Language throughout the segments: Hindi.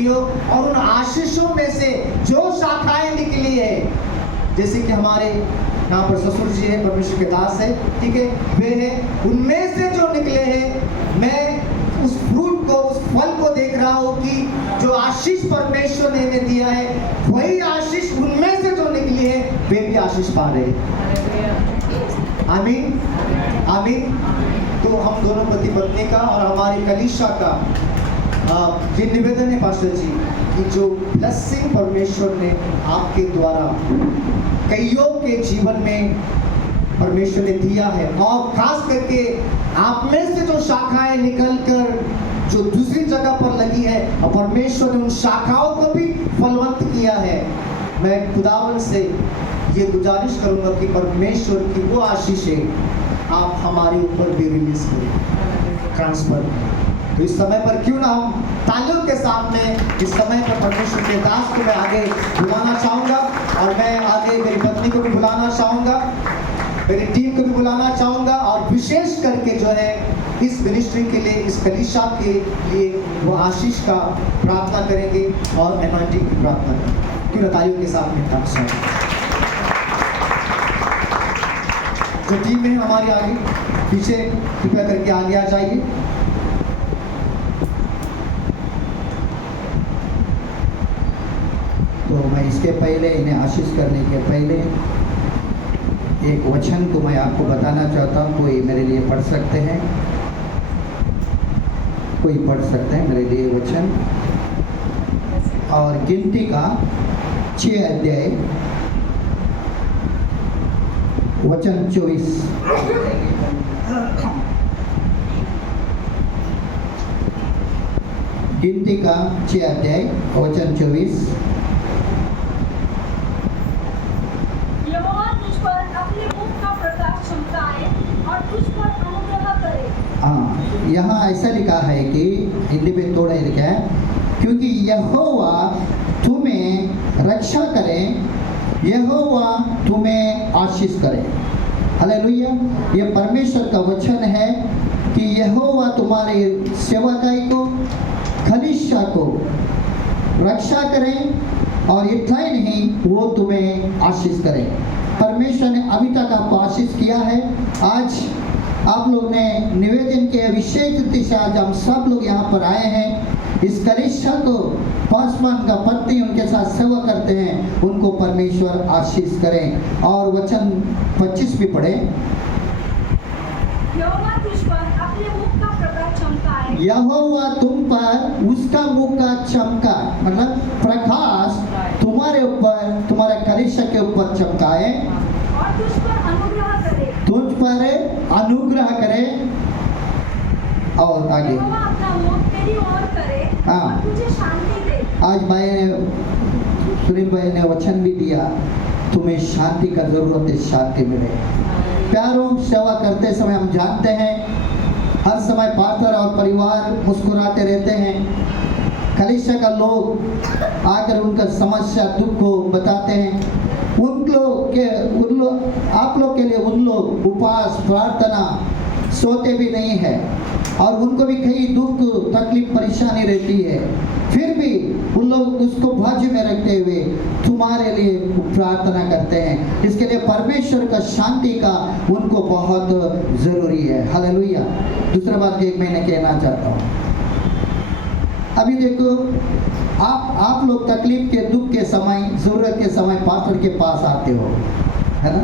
प्रियो, और उन आशीषों में से जो शाखाएं निकली है, जैसे कि हमारे यहाँ पर ससुर जी है, परमेश्वर के दास है, ठीक है, वे हैं, उनमें से जो निकले हैं, मैं उस फ्रूट को, उस फल को देख रहा हूँ कि जो आशीष परमेश्वर ने इन्हें दिया है, वही आशीष उनमें से जो निकली है, वे भी आशीष पा रहे हैं। आमीन, आमीन। तो हम दोनों पति पत्नी का और हमारी कलीसिया का ये निवेदन है पास्टर जी कि जो ब्लेसिंग परमेश्वर ने आपके द्वारा कईयों के जीवन में परमेश्वर ने दिया है, और खास करके आप में से जो शाखाएं निकलकर जो दूसरी जगह पर लगी है, और परमेश्वर ने उन शाखाओं को भी फलवंत किया है, मैं खुदावन से ये गुजारिश करूंगा कि परमेश्वर की वो आशीषें आप हमारे ऊपर भी रिलीज करें, ट्रांसफर। तो इस समय पर क्यों ना हम तालियों के साथ में इस समय पर परमेश्वर के दास को मैं आगे बुलाना चाहूँगा, और मैं आगे मेरी पत्नी को भी बुलाना चाहूँगा, मेरी टीम को भी बुलाना चाहूँगा, और विशेष करके जो है इस मिनिस्ट्री के लिए, इस कलीसिया के लिए वो आशीष का प्रार्थना करेंगे और एनॉइंटिंग की प्रार्थना करेंगे। क्यों ना तालियों के साथ में तालियां। जो टीम है हमारे आगे पीछे कृपया करके आगे आ जाइए। तो मैं इसके पहले, इन्हें आशीष करने के पहले एक वचन को मैं आपको बताना चाहता हूँ। कोई मेरे लिए पढ़ सकते हैं? कोई पढ़ सकते हैं मेरे लिए वचन? और गिनती का 6 अध्याय वचन 24। गिनती का 6 अध्याय वचन 24। यहोवा तुझ पर अपने मुख का प्रकाश चमकाए और तुझ पर अनुग्रह करे। हाँ, यहाँ ऐसा लिखा है कि हिंदी में थोड़ा लिखा है, क्योंकि यहोवा तुम्हें रक्षा करे, यहोवा तुम्हें आशीष करे। हालेलुया। ये परमेश्वर का वचन है कि यहोवा तुम्हारे सेवकाई को, कलीसिया को रक्षा करें, और इतना ही नहीं, वो तुम्हें आशीष करें। परमेश्वर ने अभी तक आपको आशीष किया है। आज आप लोग ने निवेदन के विशेष रीति से आज हम सब लोग यहाँ पर आए हैं। इस कलीसिया को पासवान का पत्नी उनके साथ सेवा करते हैं, उनको परमेश्वर आशीष करें। और वचन 25 भी पढ़े। यहोवा तुझ पर अपने मुख का प्रकाश चमकाए। यहोवा तुम पर उसका मुख का चमका, मतलब प्रकाश तुम्हारे ऊपर, तुम्हारे कलीसिया के ऊपर चमकाए, और तुझ पर अनुग्रह करे। तुझ पर अनुग्रह करे। और आगे यहोवा अपना मुख तेरी ओर करे और तुझे शांति दे। आज भाई सुनील भाई ने वचन भी दिया, तुम्हें शांति का जरूरत है, शांति मिले। प्यारों, सेवा करते समय हम जानते हैं हर समय पास्टर और परिवार मुस्कुराते रहते हैं। कलीसिया का लोग आकर उनका समस्या, दुख को बताते हैं। आप लोग के लिए उन लोग उपवास प्रार्थना सोते भी नहीं है, और उनको भी कई दुख तकलीफ परेशानी रहती है, फिर भी उन लोग उसको बाजू में रखते हुए तुम्हारे लिए प्रार्थना करते हैं। इसके लिए परमेश्वर का शांति का उनको बहुत ज़रूरी है। हालेलुया। दूसरा बात एक मैंने कहना चाहता हूँ, अभी देखो आप लोग तकलीफ के, दुख के समय, ज़रूरत के समय पास्टर के पास आते हो, है ना?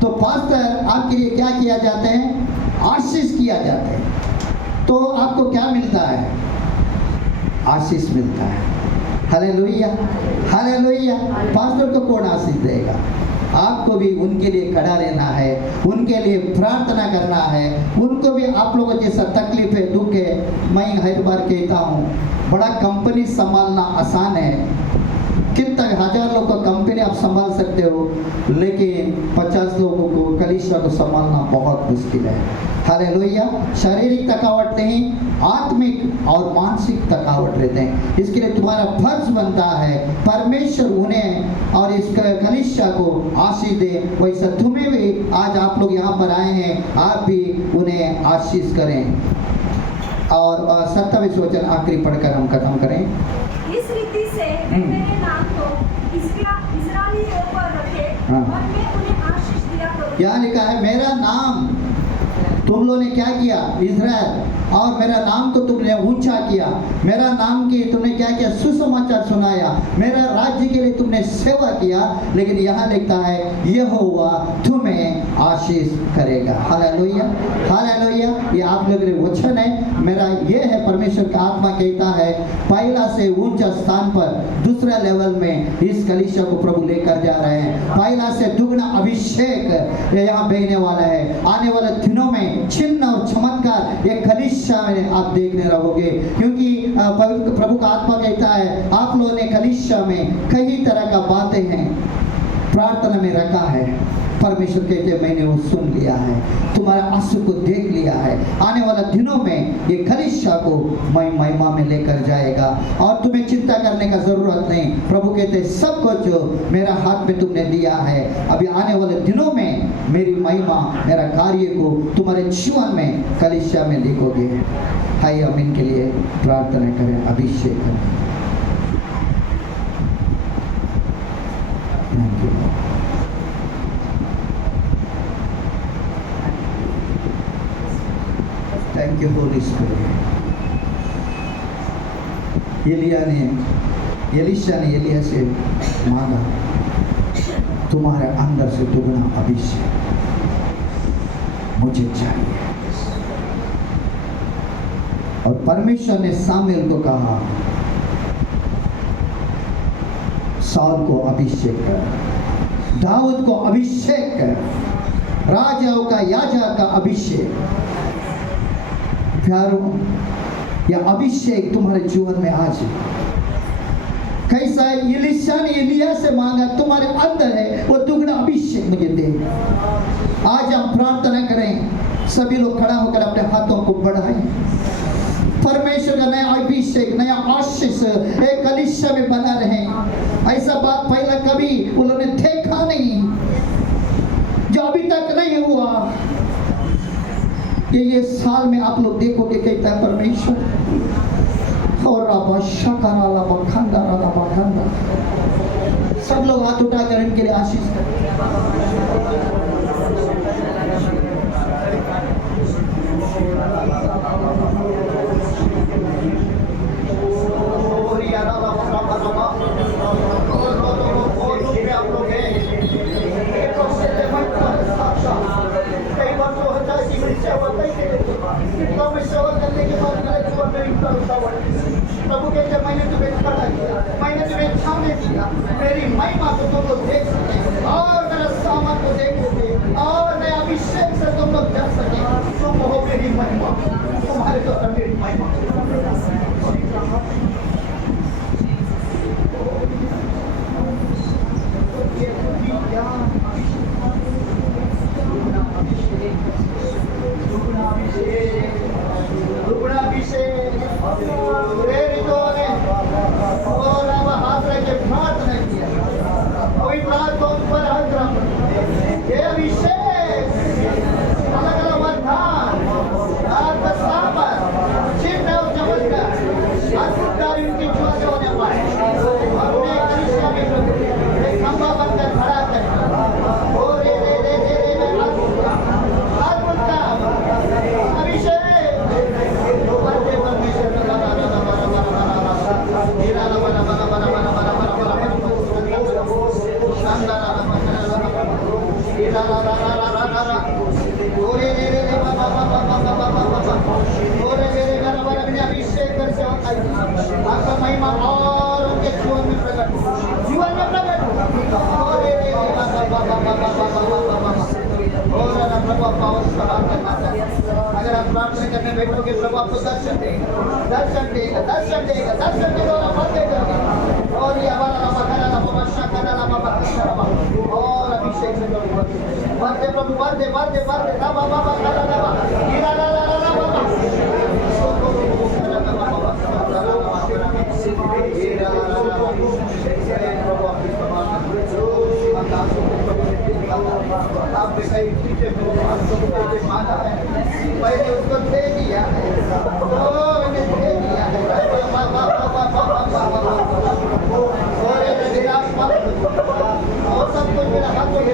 तो पास्टर आपके लिए क्या किया जाते हैं? आशीष किया जाता है। तो आपको क्या मिलता है? आशीष मिलता है। Hallelujah, hallelujah. पास्टर को कौन आशीष देगा? आपको भी उनके लिए खड़ा रहना है, उनके लिए प्रार्थना करना है। उनको भी आप लोगों जैसा तकलीफ है, दुख है। मैं हर बार कहता हूँ, बड़ा कंपनी संभालना आसान है, कितना 1000 लोगों का कंपनी आप संभाल सकते हो, लेकिन 50 लोगों को, कलीसिया को संभालना बहुत मुश्किल है। हालेलुया। शारीरिक थकावट नहीं, आत्मिक और मानसिक थकावट रहते हैं। इसके लिए तुम्हारा फर्ज बनता है परमेश्वर उन्हें और इस कलीसिया को आशीष दे, वैसा तुम्हें भी आज आप लोग यहाँ पर आए हैं, आप भी उन्हें आशीष करें। और 27 वचन आखिरी पढ़कर हम खत्म करें। हाँ। और मैं उन्हें आशीष दिया करूँगा। यहाँ लिखा है मेरा नाम तुम लोगों ने क्या किया इज़राइल, और मेरा नाम को तुमने ऊंचा किया, मेरा नाम की तुमने क्या किया, सुसमाचार सुनाया, मेरा राज्य के लिए तुमने सेवा किया। लेकिन यहाँ लिखता है यहोवा तुम्हें आशीष करेगा। Hallelujah, hallelujah. ये आप लोगों के लिए वचन है मेरा, ये है परमेश्वर का आत्मा कहता है पहला से ऊंचा स्थान पर दूसरा लेवल में इस कलीसिया को प्रभु लेकर जा रहे हैं। पहला से दुगना अभिषेक यहाँ बहने वाला है। आने वाले दिनों में चिन्ह और चमत्कार ये कलीसिया में आप देखने रहोगे, क्योंकि प्रभु का आत्मा कहता है आप लोगों ने कलीसिया में कई तरह का बातें हैं प्रार्थना में रखा है। परमेश्वर कहते हैं मैंने वो सुन लिया है, तुम्हारे आंसू को देख लिया है। आने वाले दिनों में ये कलीसिया को मैं महिमा में लेकर जाएगा और तुम्हें चिंता करने का जरूरत नहीं। प्रभु कहते सब कुछ जो मेरा हाथ में तुमने दिया है, अभी आने वाले दिनों में मेरी महिमा मेरा कार्य को तुम्हारे जीवन में कलीसिया में लिखोगे। हाय हम इनके लिए प्रार्थना करें, अभिषेक करें। Thank you. Thank you Holi spirit. Elisha ने एलिया से मांगा तुम्हारे अंदर से दुगना अभिषेक मुझे चाहिए, और परमेश्वर ने सामुएल को कहा साउल को अभिषेक कर, दाऊद को अभिषेक कर, राजाओं का याजक का अभिषेक। प्यारों, यह अभिषेक तुम्हारे जीवन में आज कैसा है? एलीशा ने एलिया से मांगा तुम्हारे अंदर है वो दुगना अभिषेक मुझे दे। आज हम प्रार्थना करें, सभी लोग खड़ा होकर अपने हाथों को बढ़ाएं। परमेश्वर का नया अभिषेक, नया आशीष एक कलीसिया में बना रहे। ऐसा बात पहला कभी उन्होंने देखा नहीं, जो अभी तक नहीं हुआ। ये साल में आप लोग देखोगे कहता है परमेश्वर, और सब लोग हाथ उठाकर इनके लिए आशीष प्रभु के जब मैंने तुम्हें खड़ा किया, मैंने तुम्हें छाने दिया, मेरी महिमा को तुम लोग देख सके और मेरा सामान को देख सके और नया अभिषेक से तुम लोग जल सके। तुम हो मेरी महिमा, तुम्हारे द्वारा मेरी महिमा। आपका महिमा और उनके जीवन में प्रकट अगर आप प्रार्थना करने बैठोगे प्रभु आपको दर्शन देगा, दर्शन देगा, दर्शन देगा, दर्शन के द्वारा बढ़ते जाओगे। और ये और अभिषेक से बढ़ते प्रभु, बढ़ते बढ़ते बढ़ते आपने कई चीजें माना है, मैंने उसको दे दिया है, मैंने दे दिया है। और सब कुछ मेरा हाथ में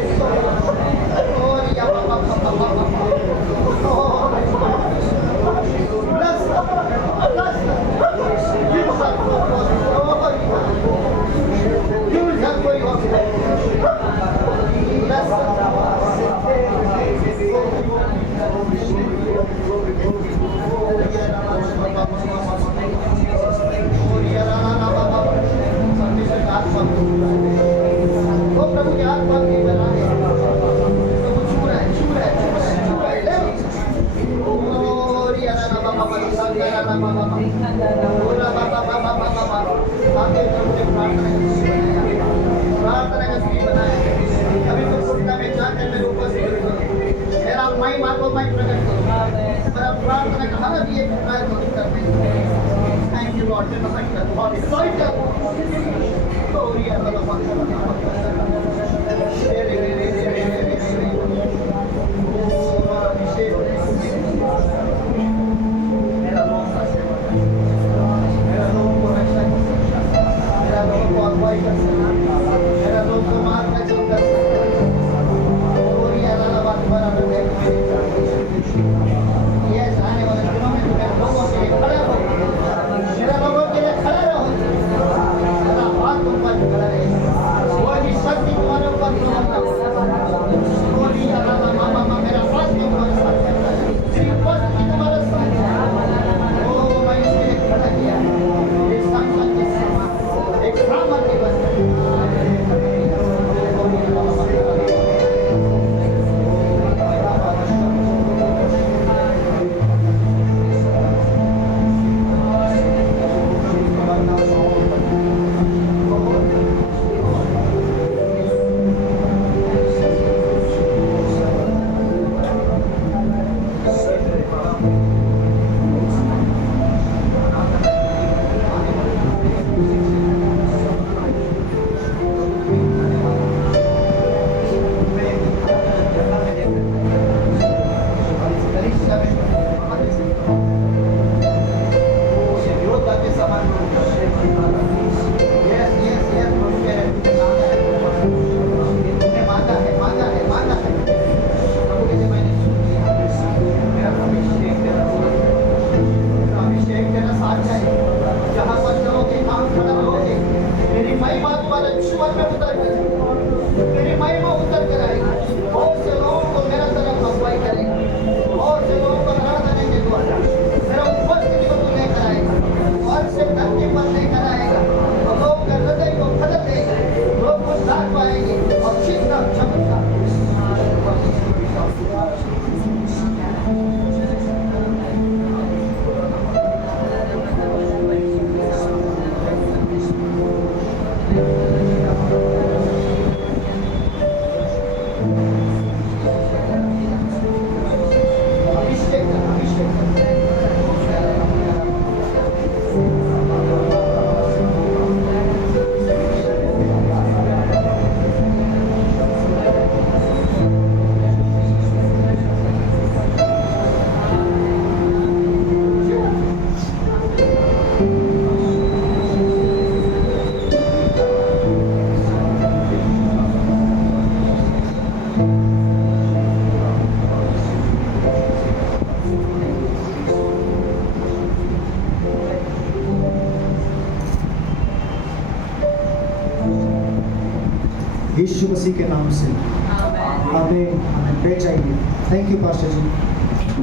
यीशु मसीह के नाम से आमीन आमीन। बैठ जाइए। Thank you pastor ji,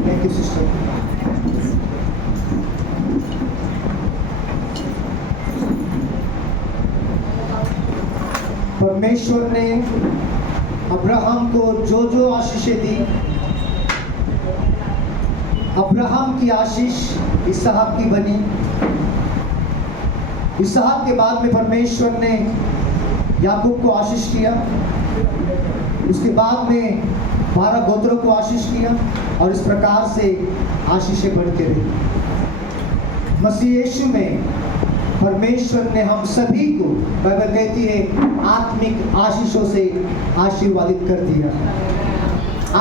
thank you sister. परमेश्वर ने अब्राहम को जो जो आशीषें दी, अब्राहम की आशीष इसहाक की बनी। इसहाक के बाद में परमेश्वर ने याकूब को आशीष किया, उसके बाद में 12 गोत्रों को आशीष किया और इस प्रकार से आशीषें बढ़ते रही। मसीह यीशु में परमेश्वर ने हम सभी को, बाइबल कहती है, आत्मिक आशीषों से आशीर्वादित कर दिया।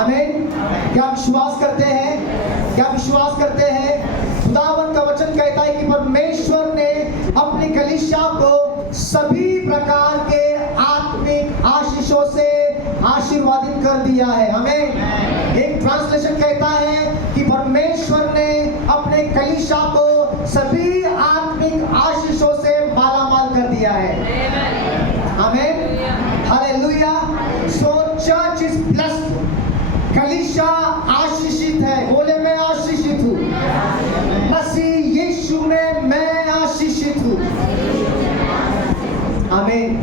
आमीन। क्या विश्वास करते हैं? क्या विश्वास करते हैं? खुदावन का वचन कहता है कि परमेश्वर ने अपनी कलीसिया को सभी प्रकार के आत्मिक आशीषों से आशीर्वादित कर दिया है। हमें एक ट्रांसलेशन कहता है कि परमेश्वर ने अपने कलीसिया को सभी आत्मिक आशीषों से मालामाल कर दिया है। आमीन। Hallelujah. So church is blessed. कलीसिया आशीषित है। बोले मैं आशीषित हूँ। मसीह यीशु में मैं आशीषित हूँ। आमीन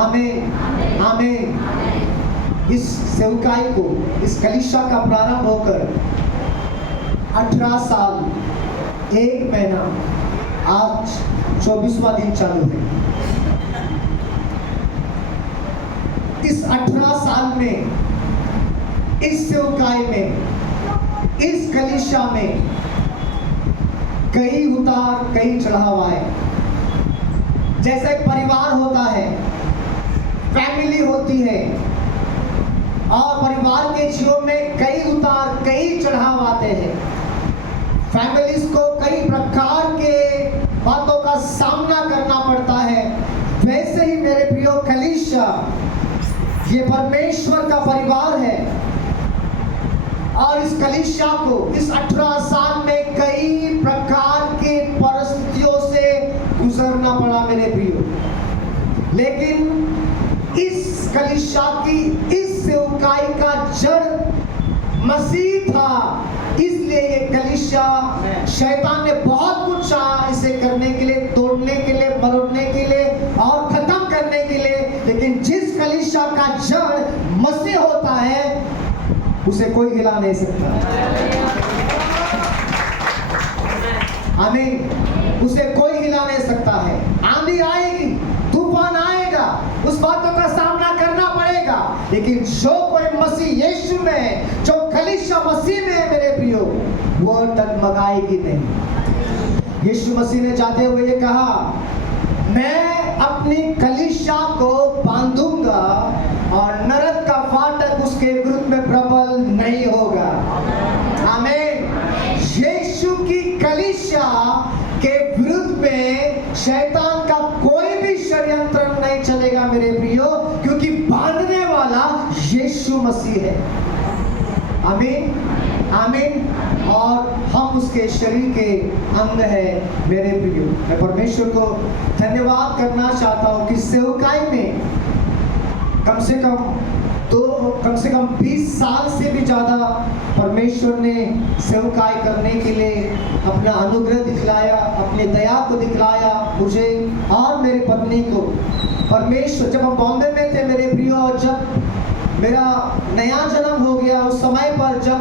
आमीन आमीन। इस सेवकाई को, इस कलीसिया का प्रारंभ होकर 18 साल 1 महीना, आज 24वां दिन चालू है। इस 18 साल में, इस सेवकाई में, इस कलीसिया में कई उतार कई चढ़ाव आए। जैसे एक परिवार होता है, फैमिली होती है, और परिवार के जीवन में कई उतार कई चढ़ाव आते हैं। फैमिलीज को कई प्रकार के बातों का सामना करना पड़ता है। वैसे ही मेरे प्रियो कलीसिया, ये परमेश्वर का परिवार है, और इस कलीसिया को इस 18 साल में कई प्रकार के परिस्थितियों से गुजरना पड़ा मेरे प्रियो। लेकिन इस कलीसिया की इस सेवकाई का जड़ मसीह था, इसलिए ये कलीसिया शैतान ने बहुत कुछ चाहा इसे करने के लिए, तोड़ने के लिए, मरोड़ने के लिए और खत्म करने के लिए। लेकिन जिस कलीसिया का जड़ मसीह होता है, उसे कोई हिला नहीं सकता। आमीन। उसे कोई हिला नहीं सकता है। आंधी आएगी, तूफान आएगा, उस बातों का सामना करना पड़ेगा, लेकिन जो कोई मसीह यीशु में, जो कलीसिया मसीह में है मेरे प्रियो, वो डगमगाएगी नहीं। यीशु मसीह ने जाते हुए ये कहा, मैं अपनी कलीसिया को बांधूंगा और नरक का फाटक उसके विरुद्ध में प्रबल नहीं होगा। आमीन। यीशु की कलीसिया के विरुद्ध में शैतान का कोई भी षड्यंत्र नहीं चलेगा मेरे प्रियो, क्योंकि बांधने वाला यीशु मसीह है। आमीन। आमीन। और हम उसके शरीर के अंग है मेरे प्रियो। मैं परमेश्वर को धन्यवाद करना चाहता हूँ कि सेवकाई में कम से कम 20 साल से भी ज़्यादा परमेश्वर ने सेवकाई करने के लिए अपना अनुग्रह दिखलाया, अपनी दया को दिखलाया मुझे और मेरी पत्नी को। परमेश्वर, जब हम बॉम्बे में थे मेरे प्रियो, और जब मेरा नया जन्म हो गया, उस समय पर जब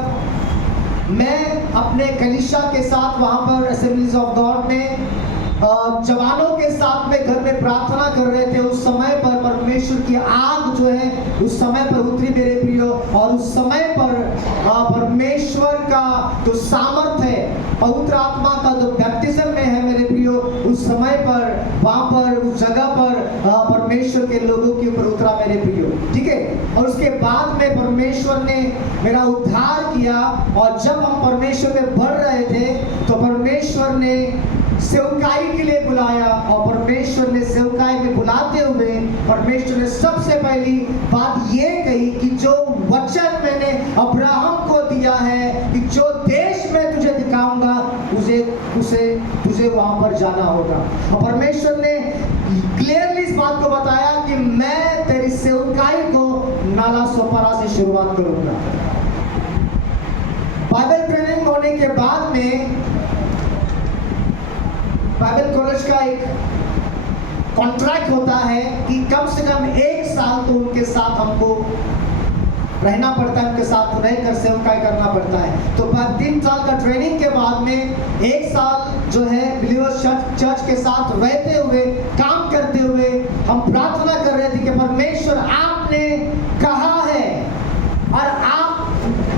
मैं अपने कलीसिया के साथ वहाँ पर असेंबलीज ऑफ गॉड में जवानों के साथ में घर में प्रार्थना कर रहे थे, उस समय पर परमेश्वर की आग जो है उस समय पर उतरी मेरे प्रियो। और उस समय पर परमेश्वर का जो सामर्थ है, पवित्र आत्मा का जो बैप्टिज्म में है मेरे प्रियो, उस समय पर वहाँ पर उस जगह पर परमेश्वर के लोगों के ऊपर उतरा मेरे प्रियो। ठीक है। और उसके बाद में परमेश्वर ने मेरा उद्धार किया, और जब हम परमेश्वर में बढ़ रहे थे तो परमेश्वर ने सेवकाई के लिए बुलाया, और परमेश्वर ने सेवकाई में बुलाते हुए परमेश्वर ने सबसे पहली बात ये कही कि जो वचन मैंने अब्राहम को दिया है कि जो देश में तुझे दिखाऊंगा तुझे वहां पर जाना होगा। और परमेश्वर ने क्लियरली इस बात को बताया कि मैं तेरी सेवकाई को नाला सोपारा से शुरुआत करूंगा। बाइबल ट्रेनिंग होने के बाद में बाइबल कॉलेज का एक कॉन्ट्रैक्ट होता है कि कम से कम 1 साल तो उनके साथ हमको रहना पड़ता है, उनके साथ रहकर सेवकाई करना पड़ता है। तो 3 साल का ट्रेनिंग के बाद में 1 साल जो है बिलीवर्स चर्च के साथ रहते हुए, काम करते हुए हम प्रार्थना कर रहे थे कि परमेश्वर आपने कहा है और आप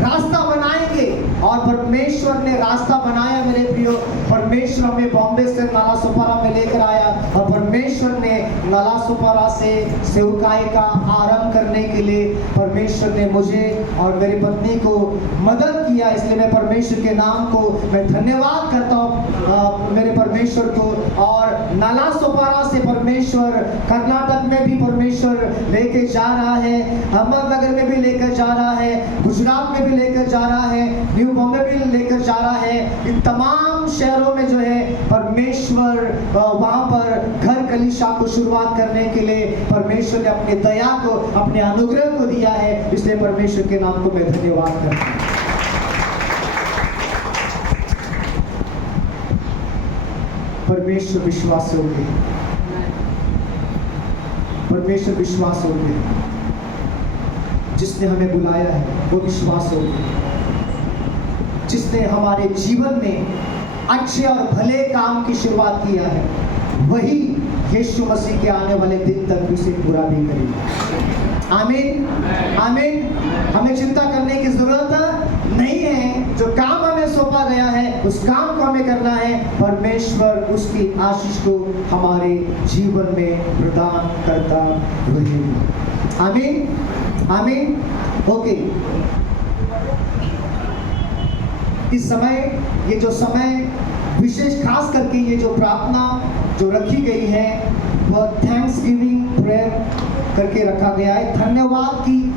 रास्ता बनाएंगे, और परमेश्वर ने रास्ता बनाया मेरे प्रियो। परमेश्वर हमें बॉम्बे से नाला सोपारा में लेकर आया, और परमेश्वर ने नाला सोपारा से सेवकाई का आरंभ करने के लिए परमेश्वर ने मुझे और मेरी पत्नी को मदद किया। इसलिए मैं परमेश्वर के नाम को मैं धन्यवाद करता हूँ मेरे परमेश्वर को। और नाला सोपारा से परमेश्वर कर्नाटक में भी परमेश्वर लेके जा रहा है, अहमदनगर में भी लेकर जा रहा है, गुजरात में भी लेकर जा रहा है, न्यू बॉम्बे भी लेकर जा रहा है। इन तमाम शहरों में जो है परमेश्वर वहाँ पर घर कलीसिया को शुरुआत करने के लिए परमेश्वर ने अपनी दया को, अपने अनुग्रह को दिया है। इसलिए परमेश्वर के नाम को मैं धन्यवाद करता हूँ। परमेश्वर विश्वास योग्य, परमेश्वर विश्वास योग्य, जिसने हमें बुलाया है वो विश्वास योग्य, जिसने हमारे जीवन में अच्छे और भले काम की शुरुआत किया है, वही यीशु मसीह के आने वाले दिन तक उसे पूरा भी करेगा। आमीन। आमीन। हमें चिंता करने की जरूरत नहीं है। जो काम हमें सौंपा गया है उस काम को हमें करना है। परमेश्वर उसकी आशीष को हमारे जीवन में प्रदान करता रहेगा। आमीन, आमीन। ओके, इस समय, ये जो समय विशेष खास करके ये जो प्रार्थना जो रखी गई है वह थैंक्स गिविंग प्रेयर करके रखा गया है। धन्यवाद की